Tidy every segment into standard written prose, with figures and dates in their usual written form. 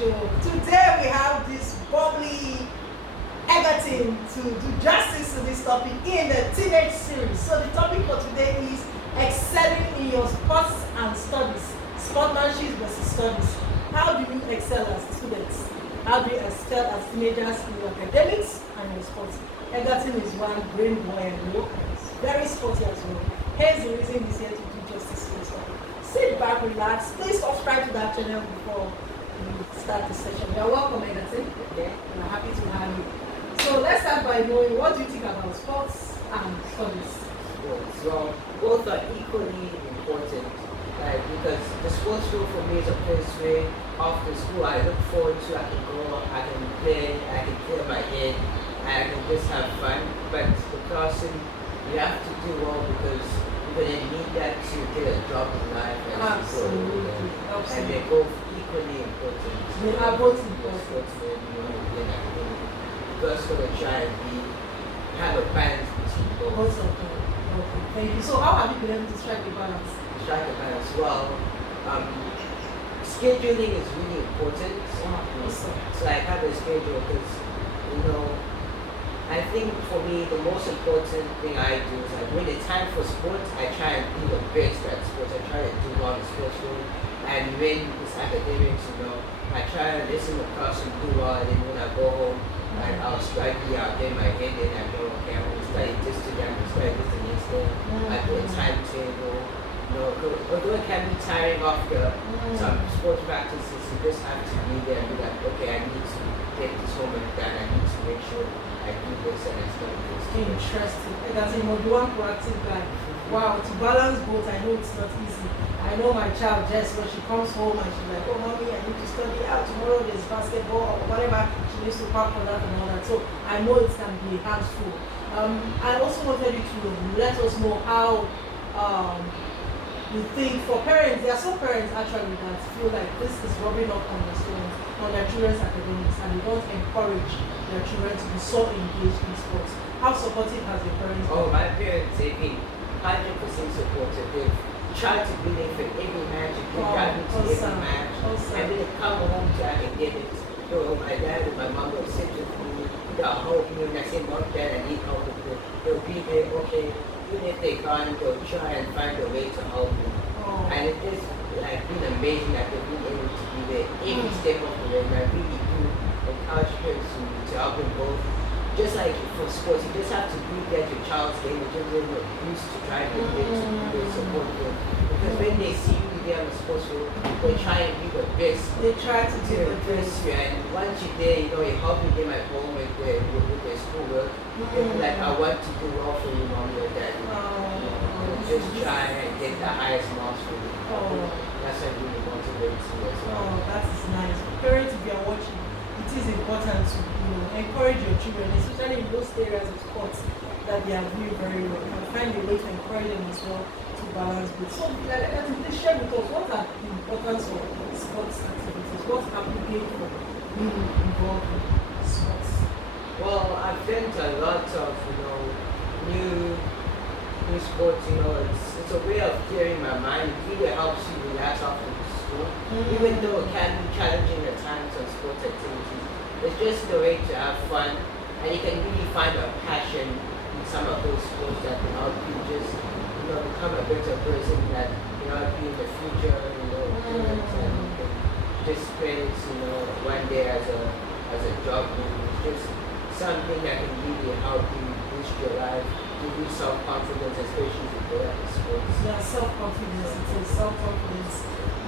show. Today we have this bubbly Egerton to do justice to this topic in the teenage series. So the topic for today is excelling in your sports and studies. Sportsmanship versus studies. How do you excel as students? How do you excel as teenagers in your academics and your sports? Egerton is one brain boy and low and is very sporty as well. Here's the reason he's here to do justice to this topic. Sit back, relax. Please subscribe to that channel before we start the session. You're welcome, Egerton. Okay. We're happy to have you. So let's start by knowing what do you think about sports and studies? Well, both are equally important, because the sports field for me is a place where after school I look forward to. I can go, I can play, I can clear my head, and I can just have fun. But the classroom, you have to do well because you're going to need that to get a job in life. Absolutely. And they're both equally important. They are both important. Sportsmen, you want to be an academic. You just got to try and have a balance between both. Also, okay, thank you. So how have you been able to strike a balance? Strike a balance. Well, scheduling is really important. Awesome. So I have a schedule because, I think for me the most important thing I do is when it's time for sports, I try and be the best at sports. I try to do well in sports field. And when it's academics, I try to listen to class and do well. And then when I go home, I'll study, I'll get my head in, I go, okay, I'm going to study this today, I'm going to study this the next day. I do a timetable. Although it can be tiring after some sports practices, you just have to be there and be like, okay, I need to get this homework done, I need to make sure I do this and I study this. Interesting. That's the one proactive guy. Wow, to balance both, I know it's not easy. I know my child Jess, when she comes home and she's like, oh mommy, I need to study out tomorrow, there's basketball or whatever, she needs to pack for that and all that. So I know it can be handful. I also wanted you to let us know how you think for parents, there are some parents actually that feel like this is rubbing off on their students, on their children's academics, and they don't encourage their children to be so engaged in sports. How supportive has your parents been? Oh, my parents, they've been 100% supportive. They've tried to be there for every match, they drive me to every match, and then they come home to I can get it. So my dad and my mom will sit with me, they'll help me, and I say, Mom, Dad, I need help with this. They'll be there, okay. Even if they can't, they'll try and find a way to help me. And it is been amazing that they've been able to be there every step of the way. And I really do encourage parents to help them both. Just like for sports, you just have to be there at your child's game and give them a boost to drive them there to be there, support them. Because when they see you there on the sports field, they try and be the best. They try to do the best. And once you're there, you help them at home with their schoolwork. They'll be like, I want to do well for you, Mommy or Daddy. Just try and get the highest marks for you. That's what really motivates you as well. Oh, that is nice. Parents, if you are watching, it is important to encourage your children, especially in those areas of sports that they are doing very well. And find a way to encourage them as well to balance both. So, please share with us what are the importance of sports activities? What have you gained from being involved in sports? Well, I've learned a lot of new sports. It's a way of clearing my mind. It really helps you relax after school, even though it can be challenging at times on sports activities. It's just a way to have fun, and you can really find a passion in some of those sports that can help you just become a better person that can help you in the future. And you can just spend one day as a job. It's just something that can really help you boost your life, give you self-confidence, especially if you're at the sports. Yeah, self-confidence. It is self-confidence.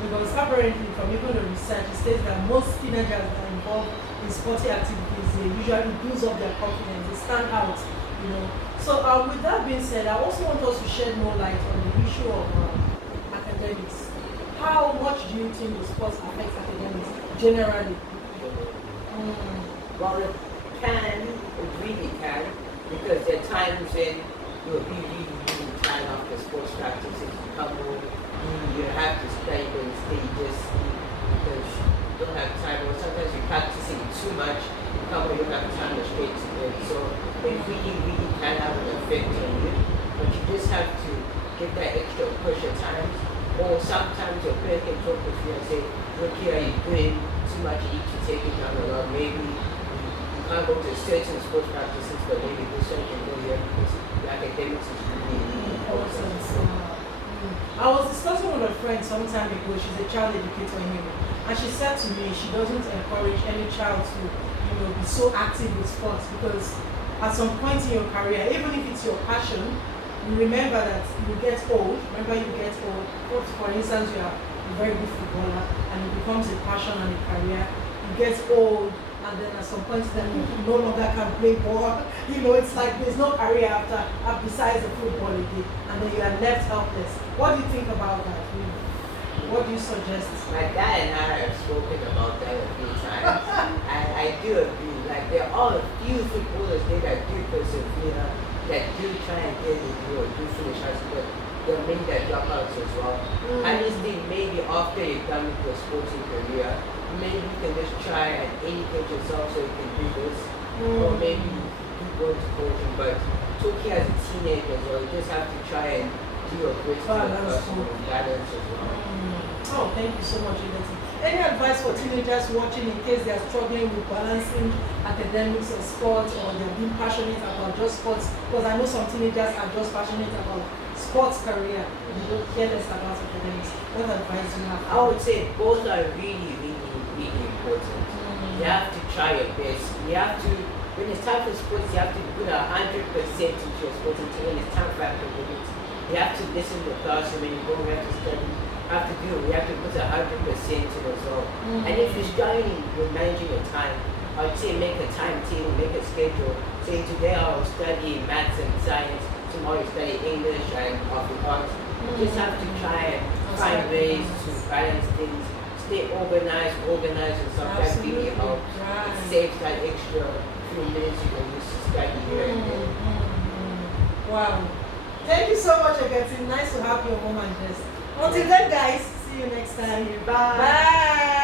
Because apparently, from even the research, it states that most teenagers that are involved in sporty activities, they usually boost up their confidence. They stand out, So with that being said, I also want us to shed more light on the issue of academics. How much do you think the sports affects academics generally? Well, it really can, because there are times when you'll be really tired after sports practice. If you come home, you have to study, but instead you just sleep because you don't have time. Or sometimes you're practicing too much, you come home, you don't have time to straight to bed. So it really can have an effect on you. But you just have to get that extra push at times. Or sometimes your parents can talk with you and say, look here, you're doing too much need to take it down a lot. Maybe you can't go to certain sports practices, but maybe this one can go here because the academics is really important. I was discussing with a friend some time ago. She's a child educator here, and she said to me she doesn't encourage any child to, be so active with sports because at some point in your career, even if it's your passion, you remember that you get old. Remember, you get old. For instance, you are a very good footballer, and it becomes a passion and a career. You get old, and then at some point, then you no longer can play ball. It's like there's no career after besides the football again, and then you are left helpless. What do you think about that? What do you suggest? My dad and I have spoken about that a few times. I do agree. Like there are a few footballers there that do persevere, that do try and get it, do finish high school, but they'll make their dropouts as well. I just think maybe after you're done with your sporting career, maybe you can just try and educate yourself so you can do this, or maybe you go into coaching. But talking as a teenager as well, you just have to try and do a great balance as well. Oh, thank you so much, Egerton. Any advice for teenagers watching in case they are struggling with balancing academics or sports, or they're being passionate about just sports? Because I know some teenagers are just passionate about sports career, they don't care less about academics. What advice do you have? I would say both are really, really, really important. You have to try your best. You have to, when it's time for sports, you have to put 100% into your sporting team. When it's time for academics, you have to listen to the classroom when you go, you have to study. You have to put 100% in as well. And if you're struggling with managing your time, I'd say make a timetable, make a schedule. Say today I'll study maths and science, tomorrow you study English and Afrikaans. You just have to try and find ways to balance things. Stay organized, and sometimes really help. It saves that extra few minutes you can use to study here and there. Wow. Thank you so much, Egerton. Nice to have you home and this. Until then, guys, see you next time. Bye. Bye.